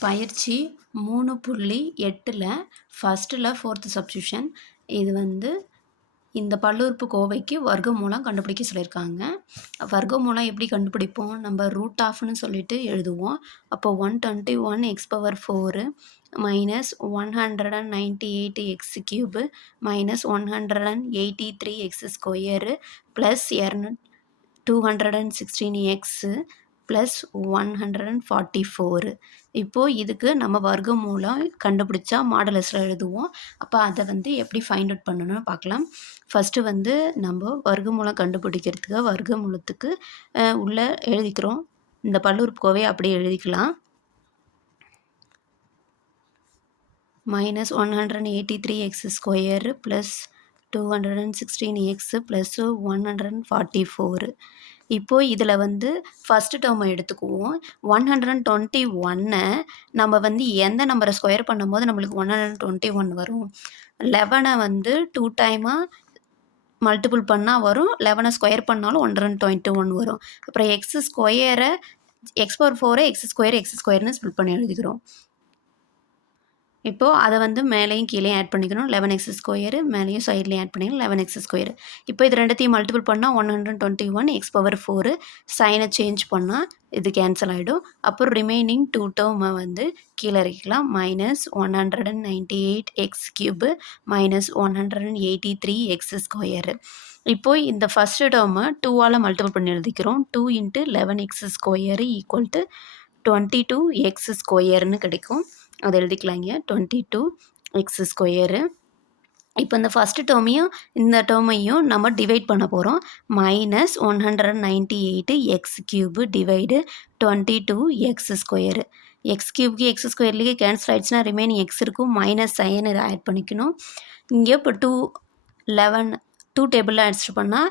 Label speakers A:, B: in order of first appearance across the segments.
A: பயிற்சி மூணு புள்ளி எட்டில் ஃபஸ்ட்டில் ஃபோர்த்து சப்ஸ்டியூஷன் இது வந்து இந்த பல்லுறுப்பு கோவைக்கு வர்க்கமூலம் கண்டுபிடிக்க சொல்லியிருக்காங்க. வர்க்கமூலம் எப்படி கண்டுபிடிப்போம்? நம்ம ரூட் ஆஃப்னு சொல்லிட்டு எழுதுவோம். அப்போ one twenty one x power four minus one hundred and ninety eight x cube minus one hundred and eighty three x square plus இரநூ two hundred and sixteen x plus one hundred and forty four இப்போது இதுக்கு நம்ம வர்க்கம் மூலம் கண்டுபிடிச்சா மாடலஸில் எழுதுவோம். அப்போ அதை வந்து எப்படி ஃபைண்ட் அவுட் பண்ணணும்னு பார்க்கலாம். ஃபஸ்ட்டு வந்து நம்ம வர்க்க மூலம் கண்டுபிடிக்கிறதுக்கு வர்க்க மூலத்துக்கு உள்ளே எழுதிக்கிறோம். இந்த பல்லுறுப்புக்கோவை அப்படியே எழுதிக்கலாம். Minus one hundred and eighty three x square plus two hundred and sixteen x plus one hundred and forty four இப்போது இதில் வந்து ஃபஸ்ட்டு டேர்மை எடுத்துக்குவோம். ஒன் ஹண்ட்ரட் அண்ட் டுவெண்ட்டி ஒன்னை நம்ம வந்து எந்த நம்பரை ஸ்கொயர் பண்ணும்போது நம்மளுக்கு one hundred and twenty one வரும் லெவனை வந்து டூ டைமாக மல்டிபிள் பண்ணால் வரும். லெவனை ஸ்கொயர் பண்ணாலும் ஒன் ஹண்ட்ரட் டுவெண்ட்டி ஒன் வரும். அப்புறம் எக்ஸ் ஸ்கொயரை எக்ஸ் பவர் ஃபோரை எக்ஸ் ஸ்கொயர் எக்ஸ் ஸ்கொயர்னு ஸ்பிட் பண்ணி எழுதிக்கிறோம். இப்போது அதை வந்து மேலேயும் கீழே ஆட் பண்ணிக்கணும். லெவன் எக்ஸ் ஸ்கொயர் மேலேயும் சைட்லேயும் ஆட் பண்ணிக்கணும். லெவன் எக்ஸ் ஸ்கொயர் இப்போ இது ரெண்டுத்தையும் மல்டிபிள் பண்ணால் one hundred twenty one x power four சைனை சேஞ்ச் பண்ணால் இது கேன்சல் ஆகிடும் அப்புறம் ரிமைனிங் டூ டேர்மை வந்து கீழே இறக்கிக்கலாம். Minus one hundred and ninety eight x cube minus one hundred and eighty three x square இப்போது இந்த ஃபஸ்ட்டு டேர்மை டூவால் மல்டிபிள் பண்ணி எழுதிக்கிறோம். Two into eleven x square equal to twenty two x ஸ்கொயர்னு கிடைக்கும். அதை எழுதிக்கலாங்க. டுவெண்ட்டி டூ எக்ஸ் ஸ்கொயரு இப்போ இந்த ஃபஸ்ட்டு டேர்மையும் இந்த டேர்மையும் நம்ம டிவைட் பண்ண போகிறோம் minus one hundred ninety eight x cube divide twenty two x square x க்யூப்க்கு x ஸ்கொயர்லேயே கேன்சல் ஆகிடுச்சுன்னா ரிமைனிங் எக்ஸ் இருக்கும். மைனஸ் சைன் இதை ஆட் பண்ணிக்கணும். இங்கே இப்போ டூ லெவன் டூ டேபிளில் அடிச்சிட்டு பண்ணால்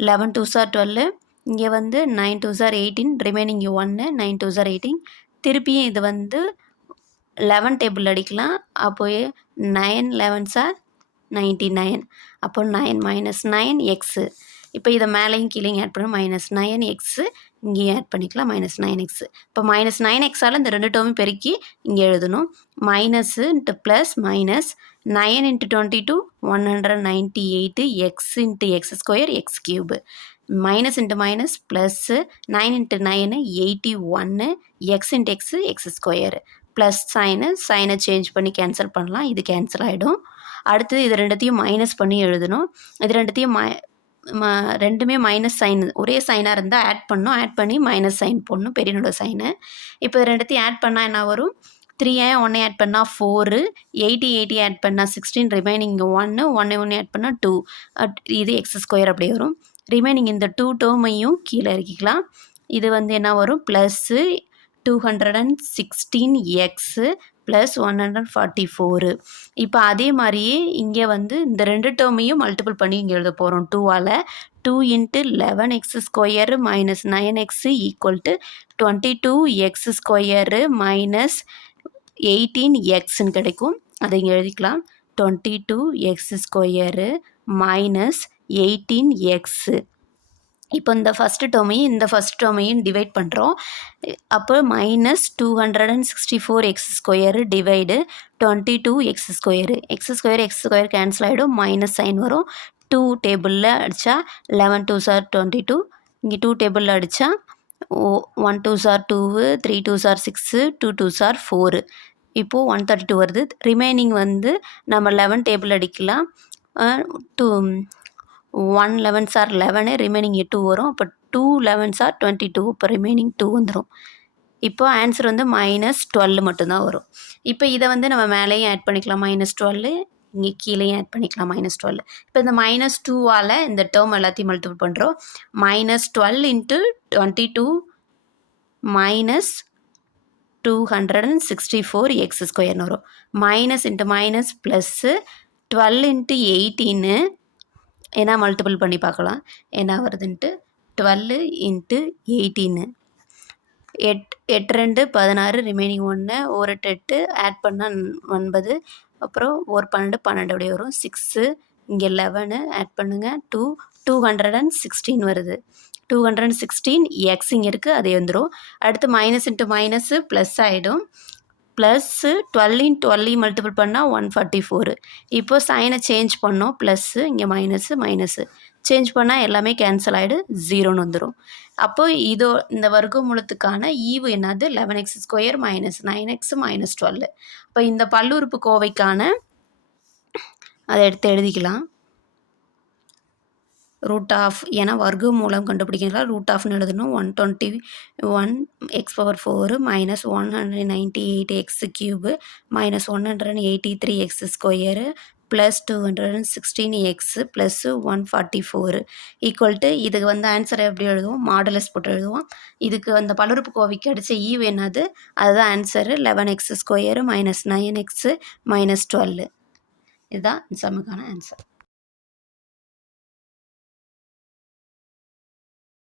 A: லெவன் டூ சார் டுவெல்லு இங்கே வந்து nine two are eighteen remaining ஒன்று நைன் டூ சார் எயிட்டீன் திருப்பியும் இது வந்து லெவன் டேபிள் அடிக்கலாம். அப்போது nine eleven are ninety nine. அப்போ நைன் மைனஸ் நைன் எக்ஸு. இப்போ இதை மேலேயும் கீழேயும் ஆட் பண்ணணும். Minus nine x. இங்கேயும் ஆட் பண்ணிக்கலாம். Minus nine x. இப்போ மைனஸ் நைன் எக்ஸால் இந்த ரெண்டு டேர்மும் பெருக்கி இங்கே எழுதணும். Minus into plus minus nine into twenty two one hundred ninety eight x into x square x cube. Minus into minus plus nine into nine eighty ஒன்று x into x x square. Plus sign சைனை change பண்ணி cancel பண்ணலாம். இது cancel ஆகிடும் அடுத்தது இது ரெண்டுத்தையும் minus பண்ணி எழுதணும். இது ரெண்டுத்தையும் மை ம ரெண்டுமே மைனஸ் சைன் ஒரே சைனாக இருந்தால் ஆட் பண்ணும் ஆட் பண்ணி மைனஸ் சைன் போடணும் பெரியனோட சைனு இப்போ ரெண்டுத்தையும் ஆட் பண்ணால் என்ன வரும்? த்ரீ ஏ ஒன்னே ஆட் பண்ணால் ஃபோரு எயிட்டி எயிட்டி ஆட் பண்ணால் சிக்ஸ்டீன் ரிமைனிங் ஒன்று ஒன்று ஒன்று ஆட் பண்ணால் டூ இது எக்ஸ் ஸ்கொயர் அப்படியே வரும். ரிமைனிங் இந்த டூ டேர்மையும் கீழே இறக்கிக்கலாம். இது வந்து என்ன வரும்? Plus two hundred and sixteen x plus one hundred forty four இப்போ அதே மாதிரியே இங்கே வந்து இந்த ரெண்டு டேர்மையும் மல்டிபிள் பண்ணி இங்கே எழுத போகிறோம் டூவால் two into eleven x square minus nine x equal to twenty two x square minus eighteen எக்ஸ்ன்னு கிடைக்கும். அதை இங்கே எழுதிக்கலாம். Twenty two x square minus eighteen x இப்போ இந்த ஃபஸ்ட்டு டோமையும் இந்த ஃபஸ்ட் டொமையும் டிவைட் பண்ணுறோம் அப்போ minus two hundred and sixty four x square divide twenty two x square x square x square cancel ஆகிடும் மைனஸ் சைன் வரும். டூ டேபிளில் அடித்தா eleven two are twenty two இங்கே டூ டேபிளில் அடித்தா ஓ one two are two three two are six two two are four இப்போது one thirty two வருது. Remaining வந்து நம்ம லெவன் டேபிள் அடிக்கலாம். Two one elevens are eleven remaining two வரும். அப்போ two elevens are twenty two இப்போ ரிமைனிங் டூ வந்துடும் இப்போ ஆன்சர் வந்து மைனஸ் டுவெல் மட்டும்தான் வரும். இப்போ இதை வந்து நம்ம மேலேயும் ஆட் பண்ணிக்கலாம். மைனஸ் டுவெல்லு இங்கே கீழேயும் ஆட் பண்ணிக்கலாம். மைனஸ் டுவெல் இப்போ இந்த மைனஸ் டூவால் இந்த டேர்ம் எல்லாத்தையும் மல்டிபிள் பண்ணுறோம் minus twelve into twenty two minus two hundred and sixty four X ஸ்கொயர்னு வரும். Minus into minus plus twelve into எயிட்டீன்னு ஏன்னா மல்டிபிள் பண்ணி பார்க்கலாம். என்ன வருதுன்ட்டு டுவெல்லு இன்ட்டு எயிட்டீனு எட் எட்டு ரெண்டு பதினாறு ரிமைனிங் ஒன்று ஒரு எட்டு எட்டு ஆட் பண்ணால் ஒன்பது அப்புறம் ஒரு பன்னெண்டு பன்னெண்டு அப்படியே வரும். சிக்ஸு இங்கே லெவனு ஆட் பண்ணுங்கள் two two hundred and sixteen வருது. Two hundred and sixteen x இங்கே இருக்குது அதே வந்துடும் அடுத்து மைனஸ் இன்ட்டு மைனஸு ப்ளஸ் ஆகிடும் ப்ளஸ்ஸு டுவெல்லையும் டுவெல்லி மல்டிபிள் பண்ணால் ஒன் ஃபார்ட்டி ஃபோரு இப்போது சைனை சேஞ்ச் பண்ணோம் ப்ளஸ்ஸு இங்கே மைனஸு மைனஸு சேஞ்ச் பண்ணால் எல்லாமே கேன்சல் ஆகிடு ஜீரோன்னு வந்துடும் அப்போ இதோ இந்த வர்க்கமூலத்துக்கான ஈவு என்னது? Eleven x square minus nine x minus twelve இப்போ இந்த பல்லுறுப்பு கோவைக்கான அதை எடுத்து எழுதிக்கலாம். ரூட் ஆஃப் ஏன்னா வர்க்க மூலம் கண்டுபிடிக்கிறதுல ரூட் ஆஃப்னு எழுதணும். One twenty one x power four minus one hundred ninety eight x cube minus one hundred eighty three x square plus two hundred and sixteen x plus one forty four equal to இதுக்கு வந்து ஆன்சரை எப்படி எழுதுவோம்? Modulus போட்டு எழுதுவோம். இதுக்கு அந்த பலருப்பு கோவைக்கு அடித்த ஈவ் e என்னது? அதுதான் answer eleven x square minus nine x minus twelve இதுதான் சமுக்கான ஆன்சர்